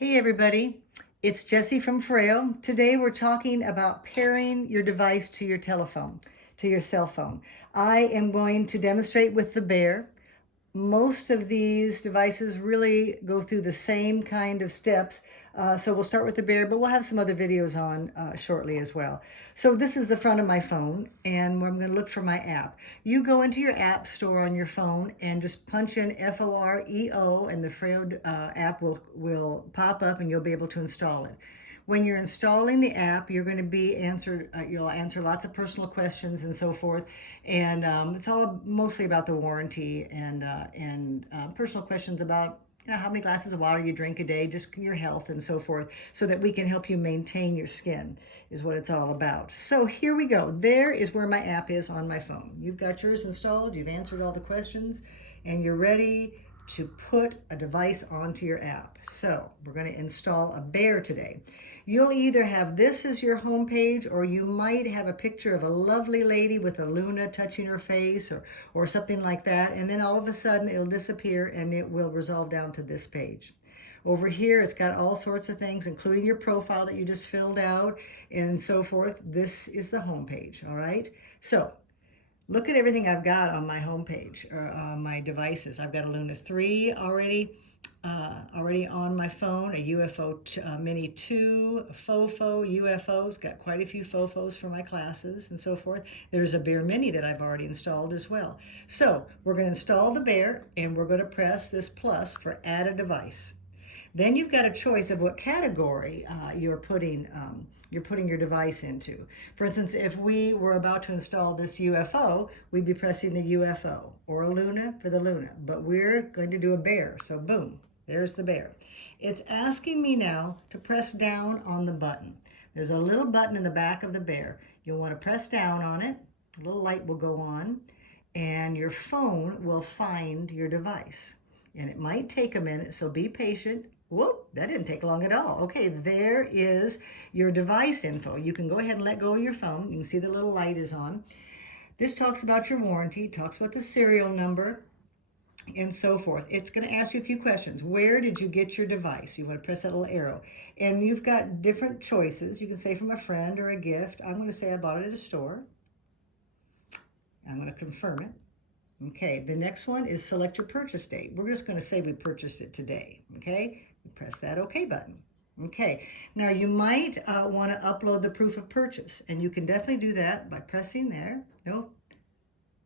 Hey everybody, it's Jesse from FOREO. Today we're talking about pairing your device to your telephone, to your cell phone. I am going to demonstrate with the Bear. Most of these devices really go through the same kind of steps. So we'll start with the Bear, but we'll have some other videos on shortly as well. So this is the front of my phone, and I'm going to look for my app. You go into your app store on your phone and just punch in FOREO, and the FOREO app will pop up, and you'll be able to install it. When you're installing the app, you're going to be you'll answer lots of personal questions and so forth. And it's all mostly about the warranty and personal questions about how many glasses of water you drink a day, just your health and so forth, so that we can help you maintain your skin is what it's all about. So here we go. There is where my app is on my phone. You've got yours installed, you've answered all the questions, and you're ready to put a device onto your app. So we're going to install a Bear today. You'll either have this as your home page, or you might have a picture of a lovely lady with a Luna touching her face or something like that, and then all of a sudden it'll disappear and it will resolve down to this page. Over here, it's got all sorts of things, including your profile that you just filled out and so forth. This is the home page, all right? So look at everything I've got on my homepage, or on my devices. I've got a Luna 3 already on my phone, a UFO Mini 2, a FOFO, UFOs, got quite a few FOFOs for my classes and so forth. There's a Bear Mini that I've already installed as well. So we're going to install the Bear, and we're going to press this plus for add a device. Then you've got a choice of what category you're putting your device into. For instance, if we were about to install this UFO, we'd be pressing the UFO, or a Luna for the Luna, but we're going to do a Bear, so boom, there's the Bear. It's asking me now to press down on the button. There's a little button in the back of the Bear. You'll want to press down on it, a little light will go on, and your phone will find your device. And it might take a minute, so be patient. Whoop, that didn't take long at all. Okay, there is your device info. You can go ahead and let go of your phone. You can see the little light is on. This talks about your warranty, talks about the serial number, and so forth. It's going to ask you a few questions. Where did you get your device? You want to press that little arrow. And you've got different choices. You can say from a friend or a gift. I'm going to say I bought it at a store. I'm going to confirm it. Okay, the next one is select your purchase date. We're just going to say we purchased it today. Okay, press that OK button. Okay, now you might want to upload the proof of purchase, and you can definitely do that by pressing there. No,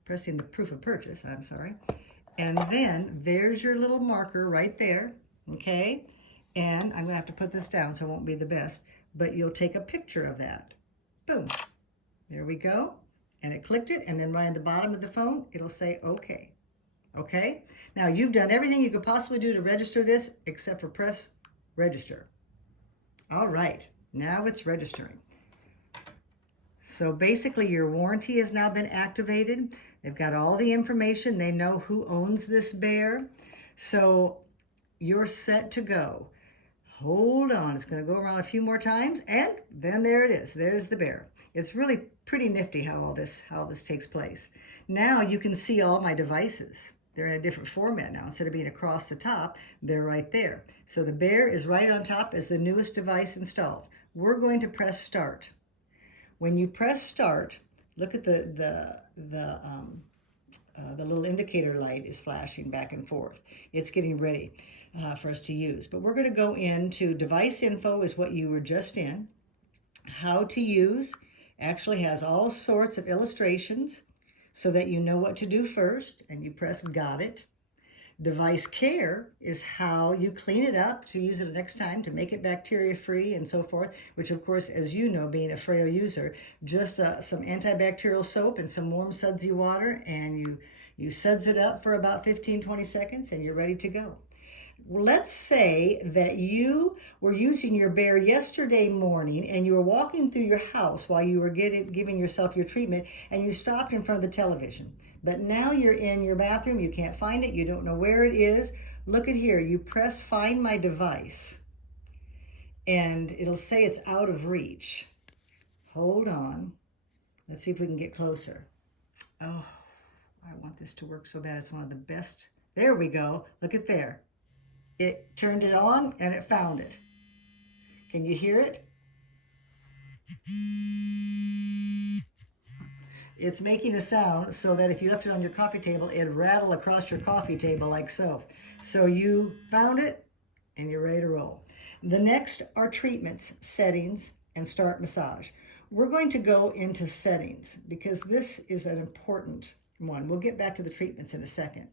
pressing the proof of purchase, I'm sorry. And then there's your little marker right there. Okay, and I'm going to have to put this down so it won't be the best, but you'll take a picture of that. Boom, there we go. And it clicked it, and then right at the bottom of the phone, it'll say OK. Okay? Now, you've done everything you could possibly do to register this except for press register. All right, now it's registering. So basically, your warranty has now been activated. They've got all the information. They know who owns this Bear. So you're set to go. Hold on, it's going to go around a few more times, and then there it is. There's the Bear. It's really pretty nifty how all this takes place. Now you can see all my devices. They're in a different format now. Instead of being across the top, they're right there. So the Bear is right on top as the newest device installed. We're going to press start. When you press start, look at the little indicator light is flashing back and forth. It's getting ready for us to use. But we're going to go into device info is what you were just in. How to use actually has all sorts of illustrations so that you know what to do first, and you press got it. Device care is how you clean it up to use it next time to make it bacteria free and so forth, which of course, as you know, being a FOREO user, just some antibacterial soap and some warm sudsy water, and you suds it up for about 15-20 seconds and you're ready to go. Let's say that you were using your Bear yesterday morning and you were walking through your house while you were giving yourself your treatment, and you stopped in front of the television. But now you're in your bathroom, you can't find it, you don't know where it is. Look at here, you press find my device and it'll say it's out of reach. Hold on. Let's see if we can get closer. Oh, I want this to work so bad. It's one of the best. There we go. Look at there. It turned it on and it found it. Can you hear it? It's making a sound so that if you left it on your coffee table, it'd rattle across your coffee table like so. So you found it and you're ready to roll. The next are treatments, settings, and start massage. We're going to go into settings because this is an important one. We'll get back to the treatments in a second.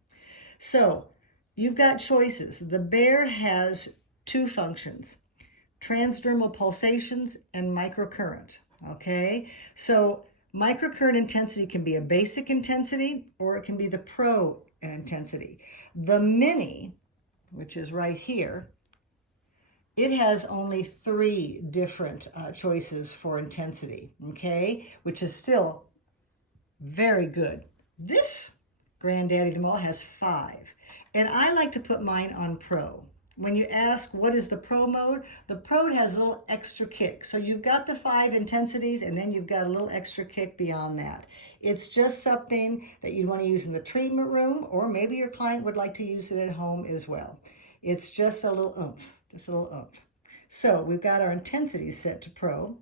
So you've got choices. The Bear has two functions, transdermal pulsations and microcurrent. Okay, so microcurrent intensity can be a basic intensity or it can be the pro intensity. The mini, which is right here, it has only 3 different choices for intensity, okay, which is still very good. This granddaddy of them all has 5, and I like to put mine on pro. When you ask what is the pro mode, the pro has a little extra kick. So you've got the 5 intensities and then you've got a little extra kick beyond that. It's just something that you want to use in the treatment room, or maybe your client would like to use it at home as well. It's just a little oomph, just a little oomph. So we've got our intensities set to pro,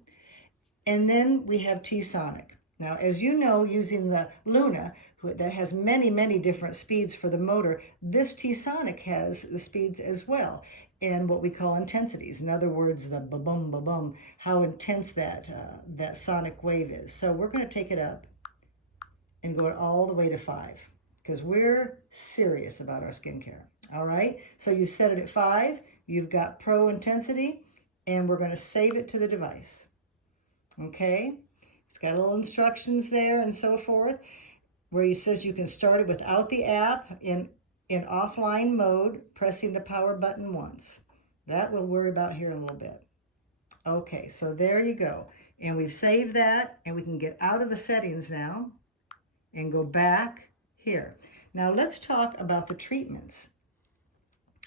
and then we have T-Sonic. Now, as you know, using the Luna, that has many, many different speeds for the motor, this T-Sonic has the speeds as well, and what we call intensities. In other words, the ba-bum, ba-bum, how intense that sonic wave is. So we're going to take it up and go all the way to 5, because we're serious about our skincare. All right, so you set it at 5, you've got pro intensity, and we're going to save it to the device. Okay, it's got little instructions there and so forth, where he says you can start it without the app in offline mode, pressing the power button once. That we'll worry about here in a little bit. Okay, so there you go. And we've saved that, and we can get out of the settings now and go back here. Now let's talk about the treatments.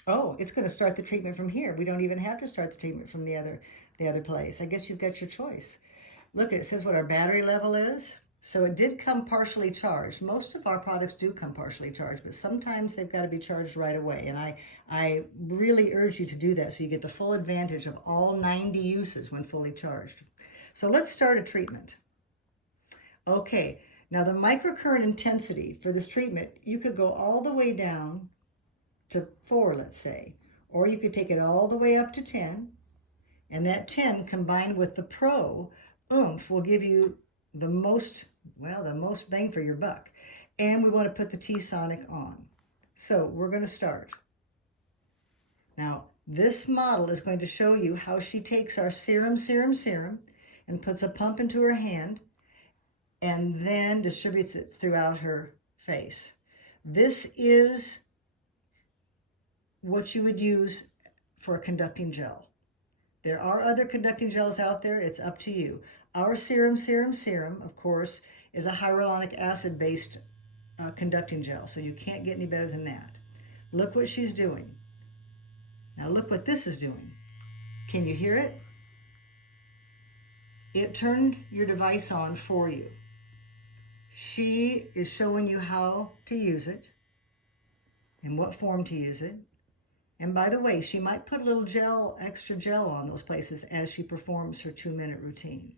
Oh, it's going to start the treatment from here. We don't even have to start the treatment from the other place. I guess you've got your choice. Look, it says what our battery level is. So it did come partially charged. Most of our products do come partially charged, but sometimes they've got to be charged right away. And I really urge you to do that so you get the full advantage of all 90 uses when fully charged. So let's start a treatment. Okay, now the microcurrent intensity for this treatment, you could go all the way down to 4, let's say, or you could take it all the way up to 10, and that 10 combined with the pro oomph will give you the most bang for your buck. And we want to put the T-Sonic on. So we're going to start. Now, this model is going to show you how she takes our serum and puts a pump into her hand and then distributes it throughout her face. This is what you would use for a conducting gel. There are other conducting gels out there. It's up to you. Our serum, of course, is a hyaluronic acid-based conducting gel, so you can't get any better than that. Look what she's doing. Now look what this is doing. Can you hear it? It turned your device on for you. She is showing you how to use it, in what form to use it. And by the way, she might put a little extra gel on those places as she performs her 2-minute routine.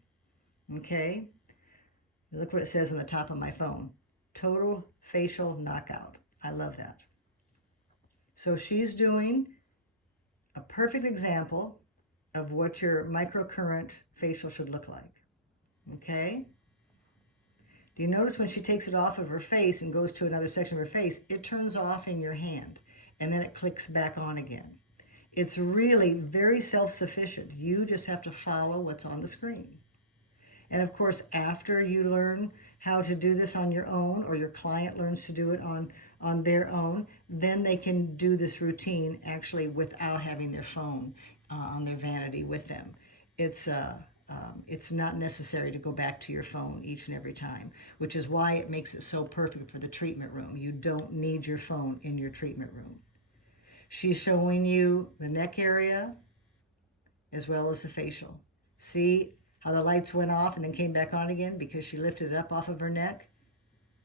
Okay? Look what it says on the top of my phone. Total facial knockout. I love that. So she's doing a perfect example of what your microcurrent facial should look like. Okay? Do you notice when she takes it off of her face and goes to another section of her face, it turns off in your hand and then it clicks back on again. It's really very self-sufficient. You just have to follow what's on the screen. And of course, after you learn how to do this on your own, or your client learns to do it on their own, then they can do this routine actually without having their phone on their vanity with them. It's not necessary to go back to your phone each and every time, which is why it makes it so perfect for the treatment room. You don't need your phone in your treatment room. She's showing you the neck area as well as the facial. See how the lights went off and then came back on again because she lifted it up off of her neck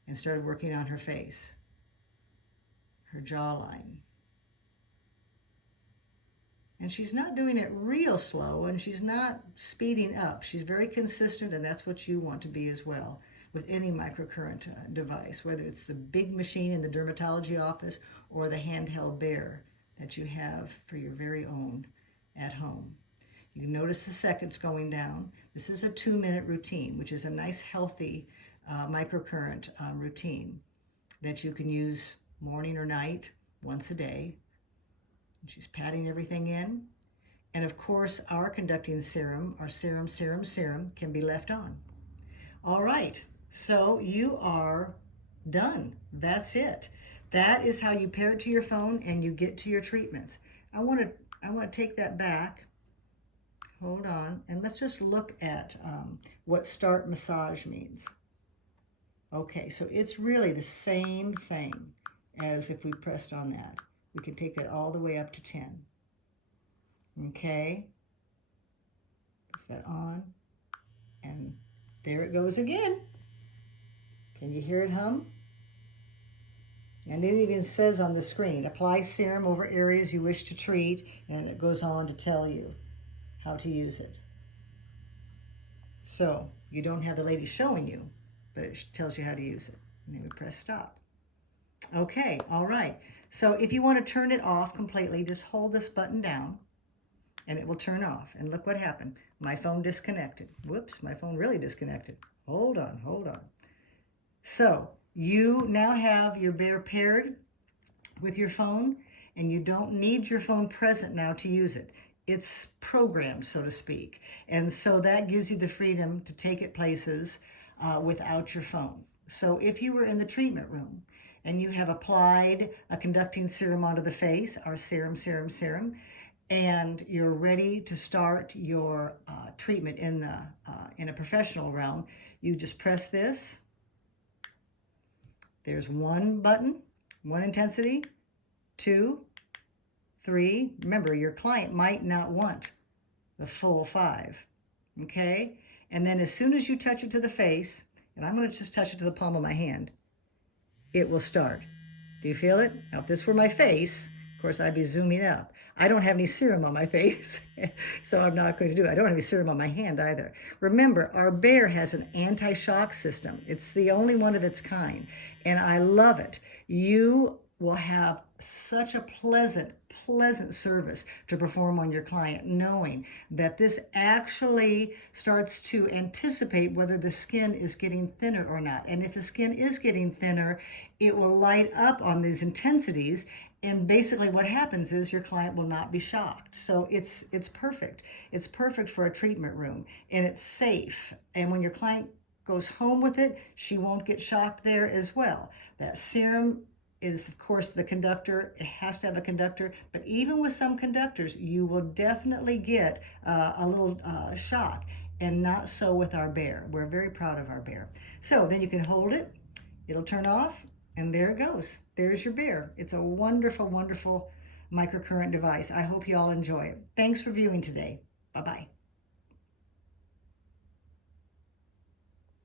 and started working on her face, her jawline. And she's not doing it real slow, and she's not speeding up. She's very consistent, and that's what you want to be as well with any microcurrent device, whether it's the big machine in the dermatology office or the handheld bear that you have for your very own at home. You can notice the seconds going down. This is a 2-minute routine, which is a nice, healthy microcurrent routine that you can use morning or night, once a day. And she's patting everything in. And of course, our conducting serum, our serum, can be left on. All right, so you are done. That's it. That is how you pair it to your phone and you get to your treatments. I want to take that back. Hold on, and let's just look at what start massage means. Okay, so it's really the same thing as if we pressed on that. We can take that all the way up to 10. Okay, press that on, and there it goes again. Can you hear it hum? And it even says on the screen, apply serum over areas you wish to treat, and it goes on to tell you how to use it. So you don't have the lady showing you, but it tells you how to use it. And then we press stop. Okay, all right. So if you want to turn it off completely, just hold this button down and it will turn off. And look what happened. My phone disconnected. Whoops, my phone really disconnected. Hold on, hold on. So you now have your bear paired with your phone, and you don't need your phone present now to use it. It's programmed, so to speak. And so that gives you the freedom to take it places without your phone. So if you were in the treatment room and you have applied a conducting serum onto the face, our serum, and you're ready to start your treatment in a professional realm, you just press this. There's one button, one intensity, 2, 3. Remember, your client might not want the full 5, okay? And then as soon as you touch it to the face, and I'm going to just touch it to the palm of my hand, it will start. Do you feel it? Now, if this were my face, of course, I'd be zooming up. I don't have any serum on my face, so I'm not going to do it. I don't have any serum on my hand either. Remember, our bear has an anti-shock system. It's the only one of its kind, and I love it. You will have such a pleasant service to perform on your client, knowing that this actually starts to anticipate whether the skin is getting thinner or not. And if the skin is getting thinner, it will light up on these intensities. And basically what happens is your client will not be shocked. So it's perfect. It's perfect for a treatment room, and it's safe. And when your client goes home with it, she won't get shocked there as well. That serum is, of course, the conductor. It has to have a conductor, but even with some conductors, you will definitely get a little shock, and not so with our bear. We're very proud of our bear. So then you can hold it, it'll turn off, and there it goes. There's your bear. It's a wonderful, wonderful microcurrent device. I hope you all enjoy it. Thanks for viewing today. Bye-bye.